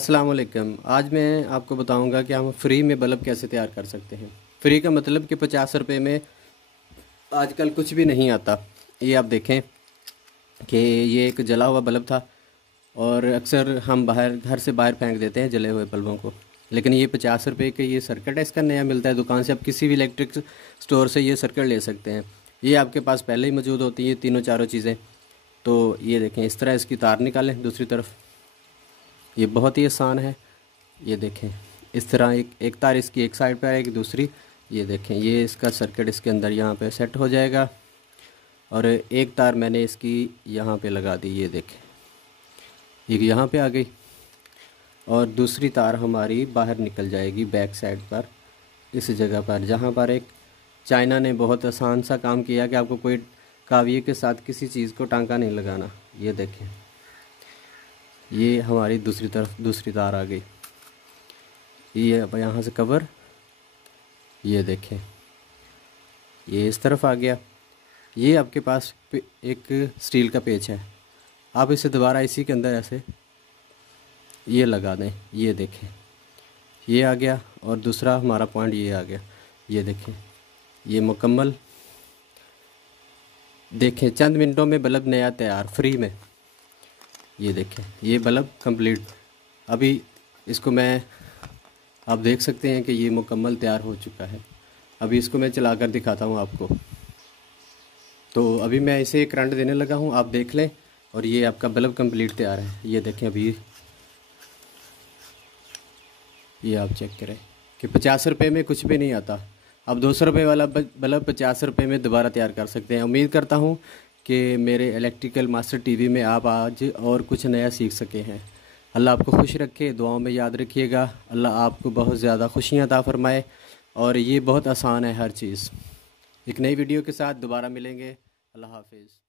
अस्सलाम वालेकुम। आज मैं आपको बताऊंगा कि हम फ्री में बल्ब कैसे तैयार कर सकते हैं। फ्री का मतलब कि 50 रुपये में आजकल कुछ भी नहीं आता। ये आप देखें कि ये एक जला हुआ बल्ब था और अक्सर हम बाहर घर से बाहर फेंक देते हैं जले हुए बल्बों को, लेकिन ये 50 रुपये के ये सर्किट है, इसका नया मिलता है दुकान से। आप किसी भी इलेक्ट्रिक स्टोर से ये सर्किट ले सकते हैं। ये आपके पास पहले ही मौजूद होती है तीनों चारों चीज़ें। तो ये देखें, इस तरह इसकी तार निकालें दूसरी तरफ। ये बहुत ही आसान है। ये देखें, इस तरह एक तार इसकी एक साइड पे आएगी, दूसरी ये देखें, ये इसका सर्किट इसके अंदर यहाँ पे सेट हो जाएगा। और एक तार मैंने इसकी यहाँ पे लगा दी, ये देखें, ये यहाँ पे आ गई। और दूसरी तार हमारी बाहर निकल जाएगी बैक साइड पर, इस जगह पर जहाँ पर एक चाइना ने बहुत आसान सा काम किया कि आपको कोई काविये के साथ किसी चीज़ को टांका नहीं लगाना। ये देखें, ये हमारी दूसरी तरफ दूसरी तार आ गई। ये अब यहाँ से कवर, ये देखें, ये इस तरफ आ गया। ये आपके पास एक स्टील का पेच है, आप इसे दोबारा इसी के अंदर ऐसे ये लगा दें। ये देखें, ये आ गया और दूसरा हमारा पॉइंट ये आ गया। ये देखें, ये मुकम्मल। देखें, चंद मिनटों में बल्ब नया तैयार फ्री में। ये देखें, ये बल्ब कंप्लीट। अभी इसको मैं, आप देख सकते हैं कि ये मुकम्मल तैयार हो चुका है। अभी इसको मैं चलाकर दिखाता हूँ आपको। तो अभी मैं इसे करंट देने लगा हूँ, आप देख लें। और ये आपका बल्ब कंप्लीट तैयार है। ये देखें, अभी ये आप चेक करें कि 50 रुपये में कुछ भी नहीं आता। अब 200 रुपये वाला बल्ब 50 रुपये में दोबारा तैयार कर सकते हैं। उम्मीद करता हूँ कि मेरे इलेक्ट्रिकल मास्टर टीवी में आप आज और कुछ नया सीख सके हैं। अल्लाह आपको खुश रखे, दुआओं में याद रखिएगा। अल्लाह आपको बहुत ज़्यादा खुशियाँ अता फ़रमाए। और ये बहुत आसान है हर चीज़। एक नई वीडियो के साथ दोबारा मिलेंगे। अल्लाह हाफिज़।